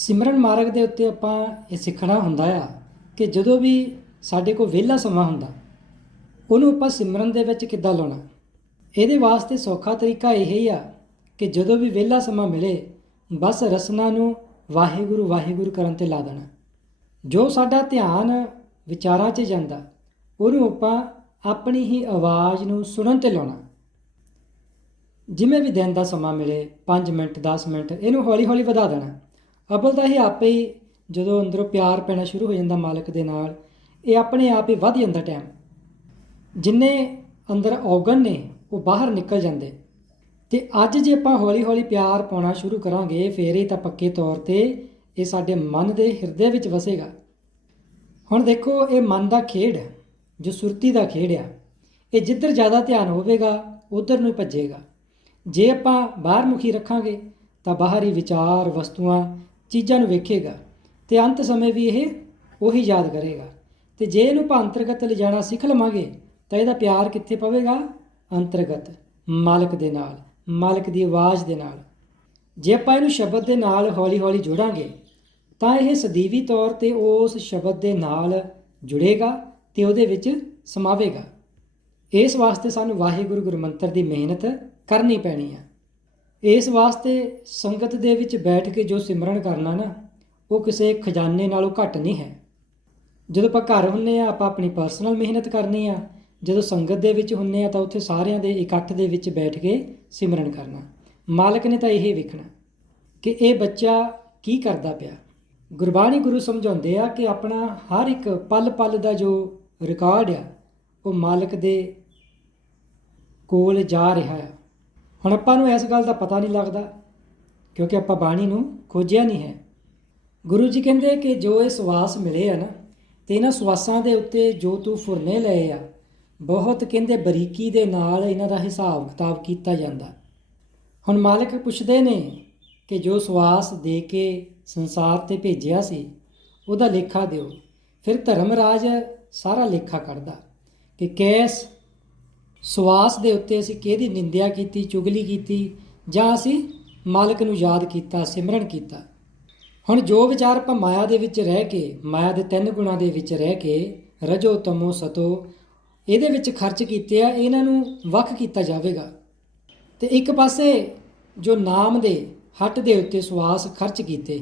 ਸਿਮਰਨ ਮਾਰਗ ਦੇ ਉੱਤੇ ਆਪਾਂ ਇਹ ਸਿੱਖਣਾ ਹੁੰਦਾ ਆ ਕਿ ਜਦੋਂ ਵੀ ਸਾਡੇ ਕੋਲ ਵਿਹਲਾ ਸਮਾਂ ਹੁੰਦਾ, ਉਹਨੂੰ ਆਪਾਂ ਸਿਮਰਨ ਦੇ ਵਿੱਚ ਕਿੱਦਾਂ ਲਾਉਣਾ? ਇਹਦੇ ਵਾਸਤੇ ਸੌਖਾ ਤਰੀਕਾ ਇਹ ਹੀ ਆ ਕਿ ਜਦੋਂ ਵੀ ਵਿਹਲਾ ਸਮਾਂ ਮਿਲੇ, ਬਸ ਰਸਨਾ ਨੂੰ ਵਾਹਿਗੁਰੂ ਵਾਹਿਗੁਰੂ ਕਰਨ ਤੇ ਲਾ ਦੇਣਾ। ਜੋ ਸਾਡਾ ਧਿਆਨ ਵਿਚਾਰਾਂ 'ਚ ਜਾਂਦਾ, ਉਹਨੂੰ ਆਪਾਂ ਆਪਣੀ ਹੀ ਆਵਾਜ਼ ਨੂੰ ਸੁਣਨ ਤੇ ਲਾਉਣਾ। ਜਿਵੇਂ ਵੀ ਦਿਨ ਦਾ ਸਮਾਂ ਮਿਲੇ 5 ਮਿੰਟ 10 ਮਿੰਟ, ਇਹਨੂੰ ਹੌਲੀ ਹੌਲੀ ਵਧਾ ਦੇਣਾ। ਅਬਲ ਤਾਂ ਇਹ ਆਪੇ ਹੀ ਜਦੋਂ ਅੰਦਰੋਂ ਪਿਆਰ ਪੈਣਾ ਸ਼ੁਰੂ ਹੋ ਜਾਂਦਾ ਮਾਲਕ ਦੇ ਨਾਲ ਇਹ ਆਪਣੇ ਆਪ ਹੀ ਵੱਧ ਜਾਂਦਾ ਟਾਈਮ ਜਿੰਨੇ ਅੰਦਰ ਔਗਣ ਨੇ ਉਹ ਬਾਹਰ ਨਿਕਲ ਜਾਂਦੇ। ਤੇ ਅੱਜ ਜੇ ਆਪਾਂ ਹੌਲੀ ਹੌਲੀ ਪਿਆਰ ਪਾਉਣਾ ਸ਼ੁਰੂ ਕਰਾਂਗੇ ਫੇਰ ਹੀ ਤਾਂ ਪੱਕੇ ਤੌਰ ਤੇ ਇਹ ਸਾਡੇ ਮਨ ਦੇ ਹਿਰਦੇ ਵਿੱਚ ਵਸੇਗਾ। ਹੁਣ ਦੇਖੋ ਇਹ ਮਨ ਦਾ ਖੇਡ ਹੈ, ਜੋ ਸੁਰਤੀ ਦਾ ਖੇਡ ਆ। ਇਹ ਜਿੱਧਰ ਜ਼ਿਆਦਾ ਧਿਆਨ ਹੋਵੇਗਾ ਉਧਰ ਨੂੰ ਭੱਜੇਗਾ। ਜੇ ਆਪਾਂ ਬਾਹਰ ਮੁਖੀ ਰੱਖਾਂਗੇ ਤਾਂ ਬਾਹਰੀ ਵਿਚਾਰ ਵਸਤੂਆਂ ਚੀਜ਼ਾਂ ਨੂੰ ਵੇਖੇਗਾ ਤੇ ਅੰਤ ਸਮੇਂ ਵੀ ਇਹ ਉਹੀ ਯਾਦ ਕਰੇਗਾ। ਤੇ ਜੇ ਇਹਨੂੰ ਆਪਾਂ ਅੰਤਰਗਤ ਲਿਜਾਣਾ ਸਿੱਖ ਲਵਾਂਗੇ, ਤਾਂ ਇਹਦਾ ਪਿਆਰ ਕਿੱਥੇ ਪਵੇਗਾ? ਅੰਤਰਗਤ, ਮਾਲਕ ਦੇ ਨਾਲ, ਮਾਲਕ ਦੀ ਆਵਾਜ਼ ਦੇ ਨਾਲ। ਜੇ ਆਪਾਂ ਇਹਨੂੰ ਸ਼ਬਦ ਦੇ ਨਾਲ ਹੌਲੀ-ਹੌਲੀ ਜੋੜਾਂਗੇ, ਤਾਂ ਇਹ ਸਦੀਵੀ ਤੌਰ ਤੇ ਉਸ ਸ਼ਬਦ ਦੇ ਨਾਲ ਜੁੜੇਗਾ ਤੇ ਉਹਦੇ ਵਿੱਚ ਸਮਾਵੇਗਾ। ਇਸ ਵਾਸਤੇ ਸਾਨੂੰ ਵਾਹਿਗੁਰੂ ਗੁਰਮੰਤਰ ਦੀ ਮਿਹਨਤ ਕਰਨੀ ਪੈਣੀ ਹੈ ਇਸ ਵਾਸਤੇ ਸੰਗਤ ਦੇ ਵਿੱਚ ਬੈਠ ਕੇ ਜੋ ਸਿਮਰਨ ਕਰਨਾ ਨਾ, ਉਹ ਕਿਸੇ ਖਜ਼ਾਨੇ ਨਾਲੋਂ ਘੱਟ ਨਹੀਂ ਹੈ। ਜਦੋਂ ਆਪਾਂ ਘਰ ਹੁੰਨੇ ਆ, ਆਪਾਂ ਆਪਣੀ ਪਰਸਨਲ ਮਿਹਨਤ ਕਰਨੀ ਆ, ਜਦੋਂ ਸੰਗਤ ਦੇ ਵਿੱਚ ਹੁੰਨੇ ਆ, ਤਾਂ ਉੱਥੇ ਸਾਰਿਆਂ ਦੇ ਇਕੱਠ ਦੇ ਵਿੱਚ ਬੈਠ ਕੇ ਸਿਮਰਨ ਕਰਨਾ। ਮਾਲਕ ਨੇ ਤਾਂ ਇਹ ਵੇਖਣਾ ਕਿ ਇਹ ਬੱਚਾ ਕੀ ਕਰਦਾ ਪਿਆ। ਗੁਰਬਾਣੀ ਗੁਰੂ ਸਮਝਾਉਂਦੇ ਆ ਕਿ ਆਪਣਾ ਹਰ ਇੱਕ ਪਲ ਪਲ ਦਾ ਜੋ ਰਿਕਾਰਡ ਆ, ਉਹ ਮਾਲਕ ਦੇ ਕੋਲ ਜਾ ਰਿਹਾ ਆ। ਹੁਣ ਆਪਾਂ ਨੂੰ ਇਸ ਗੱਲ ਦਾ ਪਤਾ ਨਹੀਂ ਲੱਗਦਾ, ਕਿਉਂਕਿ ਆਪਾਂ ਬਾਣੀ ਨੂੰ ਖੋਜਿਆ ਨਹੀਂ ਹੈ। ਗੁਰੂ ਜੀ ਕਹਿੰਦੇ ਕਿ ਜੋ ਇਹ ਸਵਾਸ ਮਿਲੇ ਆ ਨਾ, ਤੇ ਇਹਨਾਂ ਸਵਾਸਾਂ ਦੇ ਉੱਤੇ ਜੋ ਤੂੰ ਫੁਰਨੇ ਲਏ ਆ, ਬਹੁਤ ਕਹਿੰਦੇ ਬਰੀਕੀ ਦੇ ਨਾਲ ਇਹਨਾਂ ਦਾ ਹਿਸਾਬ ਕਿਤਾਬ ਕੀਤਾ ਜਾਂਦਾ। ਹੁਣ ਮਾਲਕ ਪੁੱਛਦੇ ਨੇ ਕਿ ਜੋ ਸਵਾਸ ਦੇ ਕੇ ਸੰਸਾਰ ਤੇ ਭੇਜਿਆ ਸੀ, ਉਹਦਾ ਲੇਖਾ ਦਿਓ। ਫਿਰ ਧਰਮ ਰਾਜ ਸਾਰਾ ਲੇਖਾ ਕੱਢਦਾ ਕਿ ਕੈਸ ਸਵਾਸ ਦੇ ਉੱਤੇ ਅਸੀਂ ਕਿਹਦੀ ਨਿੰਦਿਆ ਕੀਤੀ, ਚੁਗਲੀ ਕੀਤੀ, ਜਾਂ ਅਸੀਂ ਮਾਲਕ ਨੂੰ ਯਾਦ ਕੀਤਾ, ਸਿਮਰਨ ਕੀਤਾ? ਹੁਣ ਜੋ ਵਿਚਾਰ ਆਪਾਂ ਮਾਇਆ ਦੇ ਵਿੱਚ ਰਹਿ ਕੇ, ਮਾਇਆ ਦੇ ਤਿੰਨ ਗੁਣਾਂ ਦੇ ਵਿੱਚ ਰਹਿ ਕੇ, ਰਜੋ, ਤਮੋ, ਸਤੋ, ਇਹਦੇ ਵਿੱਚ ਖਰਚ ਕੀਤੇ ਆ, ਇਹਨਾਂ ਨੂੰ ਵੱਖ ਕੀਤਾ ਜਾਵੇਗਾ। ਤੇ ਇੱਕ ਪਾਸੇ ਜੋ ਨਾਮ ਦੇ ਹੱਟ ਦੇ ਉੱਤੇ ਸਵਾਸ ਖਰਚ ਕੀਤੇ,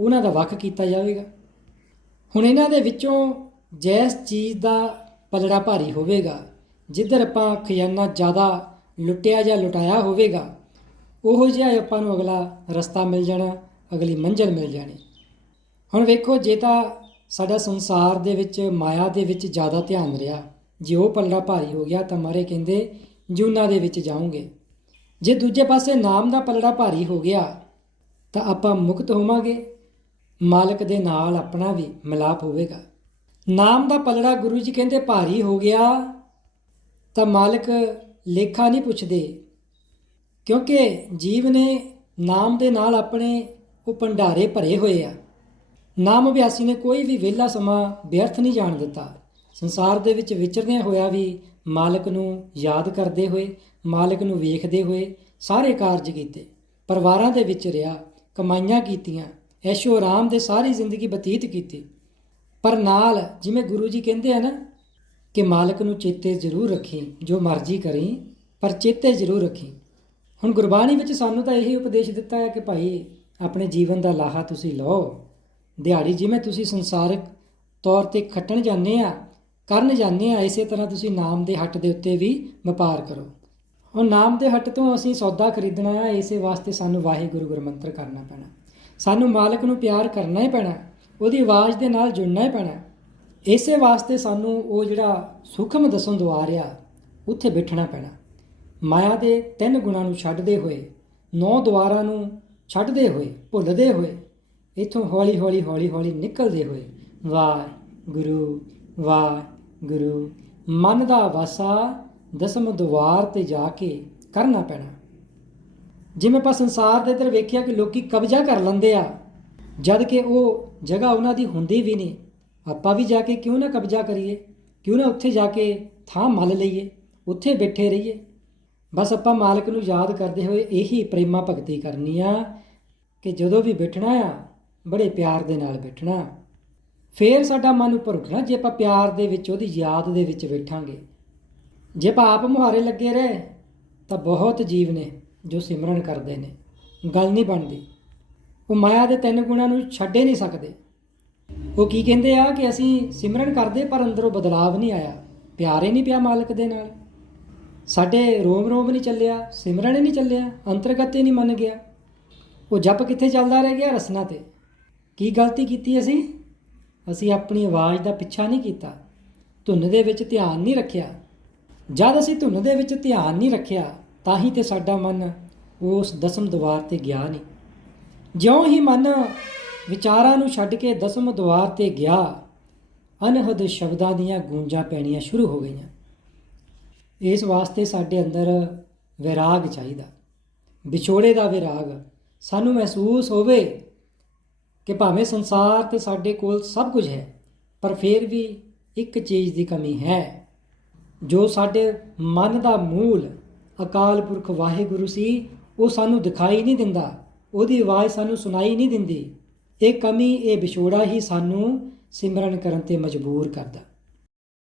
ਉਹਨਾਂ ਦਾ ਵੱਖ ਕੀਤਾ ਜਾਵੇਗਾ। ਹੁਣ ਇਹਨਾਂ ਦੇ ਵਿੱਚੋਂ ਜੈਸ ਚੀਜ਼ ਦਾ ਪਲੜਾ ਭਾਰੀ ਹੋਵੇਗਾ। ਜਿੱਧਰ ਆਪਾਂ ਖਜ਼ਾਨਾ ਜ਼ਿਆਦਾ ਲੁੱਟਿਆ ਜਾਂ ਲੁਟਾਇਆ ਹੋਵੇਗਾ, ਉਹੋ ਜਿਹਾ ਆਪਾਂ ਨੂੰ ਅਗਲਾ ਰਸਤਾ ਮਿਲ ਜਾਣਾ, ਅਗਲੀ ਮੰਜ਼ਿਲ ਮਿਲ ਜਾਣੀ। ਹੁਣ ਵੇਖੋ, ਜੇ ਤਾਂ ਸਾਡਾ ਸੰਸਾਰ ਦੇ ਵਿੱਚ, ਮਾਇਆ ਦੇ ਵਿੱਚ ਜ਼ਿਆਦਾ ਧਿਆਨ ਰਿਹਾ, ਜੇ ਉਹ ਪਲੜਾ ਭਾਰੀ ਹੋ ਗਿਆ ਤਾਂ ਮਾਰੇ ਕਹਿੰਦੇ ਜੂਨਾ ਦੇ ਵਿੱਚ ਜਾਉਂਗੇ ਜੇ ਦੂਜੇ ਪਾਸੇ ਨਾਮ ਦਾ ਪਲੜਾ ਭਾਰੀ ਹੋ ਗਿਆ ਤਾਂ ਆਪਾਂ ਮੁਕਤ ਹੋਵਾਂਗੇ, ਮਾਲਕ ਦੇ ਨਾਲ ਆਪਣਾ ਵੀ ਮਿਲਾਪ ਹੋਵੇਗਾ। ਨਾਮ ਦਾ ਪਲੜਾ ਗੁਰੂ ਜੀ ਕਹਿੰਦੇ ਭਾਰੀ ਹੋ ਗਿਆ ਤਾਂ ਮਾਲਕ ਲੇਖਾ ਨਹੀਂ ਪੁੱਛਦੇ, ਕਿਉਂਕਿ ਜੀਵ ਨੇ ਨਾਮ ਦੇ ਨਾਲ ਆਪਣੇ ਉਹ ਭੰਡਾਰੇ ਭਰੇ ਹੋਏ ਆ। ਨਾਮ ਅਭਿਆਸੀ ਨੇ ਕੋਈ ਵੀ ਵਿਹਲਾ ਸਮਾਂ ਵਿਅਰਥ ਨਹੀਂ ਜਾਣ ਦਿੱਤਾ। ਸੰਸਾਰ ਦੇ ਵਿੱਚ ਵਿਚਰਦਿਆਂ ਹੋਇਆ ਵੀ ਮਾਲਕ ਨੂੰ ਯਾਦ ਕਰਦੇ ਹੋਏ, ਮਾਲਕ ਨੂੰ ਵੇਖਦੇ ਹੋਏ ਸਾਰੇ ਕਾਰਜ ਕੀਤੇ। ਪਰਿਵਾਰਾਂ ਦੇ ਵਿੱਚ ਰਿਹਾ, ਕਮਾਈਆਂ ਕੀਤੀਆਂ, ਐਸ਼ੋ ਆਰਾਮ ਦੇ ਸਾਰੀ ਜ਼ਿੰਦਗੀ ਬਤੀਤ ਕੀਤੀ। ਪਰ ਨਾਲ, ਜਿਵੇਂ ਗੁਰੂ ਜੀ ਕਹਿੰਦੇ ਆ ਨਾ ਕਿ ਮਾਲਕ ਨੂੰ ਚੇਤੇ ਜ਼ਰੂਰ ਰੱਖੀ, ਜੋ ਮਰਜ਼ੀ ਕਰੀ, ਪਰ ਚੇਤੇ ਜ਼ਰੂਰ ਰੱਖੀ। ਹੁਣ ਗੁਰਬਾਣੀ ਵਿੱਚ ਸਾਨੂੰ ਤਾਂ ਇਹੀ ਉਪਦੇਸ਼ ਦਿੱਤਾ ਹੈ ਕਿ ਭਾਈ, ਆਪਣੇ ਜੀਵਨ ਦਾ ਲਾਹਾ ਤੁਸੀਂ ਲਓ। ਦਿਹਾੜੀ ਜਿਵੇਂ ਤੁਸੀਂ ਸੰਸਾਰਿਕ ਤੌਰ ਤੇ ਖੱਟਣ ਜਾਂਦੇ ਆ, ਕਰਨ ਜਾਂਦੇ ਆ, ਇਸੇ ਤਰ੍ਹਾਂ ਤੁਸੀਂ ਨਾਮ ਦੇ ਹੱਟ ਦੇ ਉੱਤੇ ਵੀ ਵਪਾਰ ਕਰੋ। ਹੁਣ ਨਾਮ ਦੇ ਹੱਟ ਤੋਂ ਅਸੀਂ ਸੌਦਾ ਖਰੀਦਣਾ ਆ, ਇਸੇ ਵਾਸਤੇ ਸਾਨੂੰ ਵਾਹਿਗੁਰੂ ਗੁਰਮੰਤਰ ਕਰਨਾ ਪੈਣਾ। ਸਾਨੂੰ ਮਾਲਕ ਨੂੰ ਪਿਆਰ ਕਰਨਾ ਹੀ ਪੈਣਾ, ਉਹਦੀ ਆਵਾਜ਼ ਦੇ ਨਾਲ ਜੁੜਨਾ ਹੀ ਪੈਣਾ। ਇਸੇ ਵਾਸਤੇ ਸਾਨੂੰ ਉਹ ਜਿਹੜਾ ਸੂਖਮ ਦਸਮ ਦੁਆਰ ਆ, ਉੱਥੇ ਬੈਠਣਾ ਪੈਣਾ। ਮਾਇਆ ਦੇ ਤਿੰਨ ਗੁਣਾਂ ਨੂੰ ਛੱਡਦੇ ਹੋਏ, ਨੌ ਦੁਆਰਾਂ ਨੂੰ ਛੱਡਦੇ ਹੋਏ, ਭੁੱਲਦੇ ਹੋਏ, ਇਥੋਂ ਹੌਲੀ ਹੌਲੀ ਹੌਲੀ ਹੌਲੀ ਨਿਕਲਦੇ ਹੋਏ ਵਾਹ ਗੁਰੂ ਵਾਹ ਗੁਰੂ ਮਨ ਦਾ ਵਾਸਾ ਦਸਮ ਦੁਆਰ ਤੇ ਜਾ ਕੇ ਕਰਨਾ ਪੈਣਾ। ਜਿਵੇਂ ਆਪਾਂ ਸੰਸਾਰ ਦੇ ਅੰਦਰ ਵੇਖਿਆ ਕਿ ਲੋਕੀ ਕਬਜ਼ਾ ਕਰ ਲੈਂਦੇ ਆ, ਜਦ ਕਿ ਉਹ ਜਗ੍ਹਾ ਉਹਨਾਂ ਦੀ ਹੁੰਦੀ ਵੀ ਨਹੀਂ। ਆਪਾਂ ਵੀ ਜਾ ਕੇ ਕਿਉਂ ਨਾ ਕਬਜ਼ਾ ਕਰੀਏ? ਕਿਉਂ ਨਾ ਉੱਥੇ ਜਾ ਕੇ ਥਾਂ ਮੱਲ ਲਈਏ? ਉੱਥੇ ਬੈਠੇ ਰਹੀਏ? ਬਸ ਆਪਾਂ ਮਾਲਕ ਨੂੰ ਯਾਦ ਕਰਦੇ ਹੋਏ ਇਹੀ ਪ੍ਰੇਮਾ ਭਗਤੀ ਕਰਨੀ ਆ ਕਿ ਜਦੋਂ ਵੀ ਬੈਠਣਾ ਆ, ਬੜੇ ਪਿਆਰ ਦੇ ਨਾਲ ਬੈਠਣਾ। ਫੇਰ ਸਾਡਾ ਮਨ ਉੱਪਰ ਉੱਠਣਾ, ਜੇ ਆਪਾਂ ਪਿਆਰ ਦੇ ਵਿੱਚ, ਉਹਦੀ ਯਾਦ ਦੇ ਵਿੱਚ ਬੈਠਾਂਗੇ। ਜੇ ਆਪਾਂ ਆਪ ਮੁਹਾਰੇ ਲੱਗੇ ਰਹੇ, ਤਾਂ ਬਹੁਤ ਜੀਵ ਨੇ ਜੋ ਸਿਮਰਨ ਕਰਦੇ ਨੇ। ਗੱਲ ਨਹੀਂ ਬਣਦੀ। ਉਹ ਮਾਇਆ ਦੇ ਤਿੰਨ ਗੁਣਾਂ ਨੂੰ ਛੱਡੇ ਨਹੀਂ ਸਕਦੇ। ਉਹ ਕੀ ਕਹਿੰਦੇ ਆ ਕਿ ਅਸੀਂ ਸਿਮਰਨ ਕਰਦੇ ਪਰ ਅੰਦਰੋਂ ਬਦਲਾਵ ਨਹੀਂ ਆਇਆ। ਪਿਆਰ ਹੀ ਨਹੀਂ ਪਿਆ ਮਾਲਕ ਦੇ ਨਾਲ। ਸਾਡੇ ਰੋਮ ਰੋਮ ਨਹੀਂ ਚੱਲਿਆ, ਸਿਮਰਨ ਹੀ ਨਹੀਂ ਚੱਲਿਆ, ਅੰਤਰਗਤ ਹੀ ਨਹੀਂ ਮੰਨ ਗਿਆ। ਉਹ ਜਪ ਕਿੱਥੇ ਚੱਲਦਾ ਰਹਿ ਗਿਆ? ਰਸਨਾ ਤੇ। ਕੀ ਗਲਤੀ ਕੀਤੀ ਅਸੀਂ? ਅਸੀਂ ਆਪਣੀ ਆਵਾਜ਼ ਦਾ ਪਿੱਛਾ ਨਹੀਂ ਕੀਤਾ। ਧੁਨ ਦੇ ਵਿੱਚ ਧਿਆਨ ਨਹੀਂ ਰੱਖਿਆ। ਜਦ ਅਸੀਂ ਧੁਨ ਦੇ ਵਿੱਚ ਧਿਆਨ ਨਹੀਂ ਰੱਖਿਆ, ਤਾਂ ਹੀ ਤੇ ਸਾਡਾ ਮਨ ਉਸ ਦਸਮ ਦਵਾਰ ਤੇ ਗਿਆ ਨਹੀਂ। ਜਿਉਂ ਹੀ ਮਨ ਵਿਚਾਰਾਂ ਨੂੰ ਛੱਡ ਕੇ ਦਸਮ ਦਵਾਰ ਤੇ ਗਿਆ, ਅਨਹਦ ਸ਼ਬਦਾਂ ਦੀਆਂ ਗੂੰਜਾਂ ਪੈਣੀਆਂ ਸ਼ੁਰੂ ਹੋ ਗਈਆਂ। ਇਸ ਵਾਸਤੇ ਸਾਡੇ ਅੰਦਰ ਵਿਰਾਗ ਚਾਹੀਦਾ। ਵਿਛੋੜੇ ਦਾ ਵਿਰਾਗ, ਸਾਨੂੰ ਮਹਿਸੂਸ ਹੋਵੇ ਕਿ ਭਾਵੇਂ ਸੰਸਾਰ ਤੇ ਸਾਡੇ ਕੋਲ ਸਭ ਕੁਝ ਹੈ, ਪਰ ਫਿਰ ਵੀ ਇੱਕ ਚੀਜ਼ ਦੀ ਕਮੀ ਹੈ, ਜੋ ਸਾਡੇ ਮਨ ਦਾ ਮੂਲ ਅਕਾਲ ਪੁਰਖ ਵਾਹਿਗੁਰੂ ਸੀ, ਉਹ ਸਾਨੂੰ ਦਿਖਾਈ ਨਹੀਂ ਦਿੰਦਾ, ਉਹਦੀ ਆਵਾਜ਼ ਸਾਨੂੰ ਸੁਣਾਈ ਨਹੀਂ ਦਿੰਦੀ। ਇਹ ਕਮੀ ਇਹ ਵਿਛੋੜਾ ਹੀ ਸਾਨੂੰ ਸਿਮਰਨ ਕਰਨ ਤੇ ਮਜਬੂਰ ਕਰਦਾ।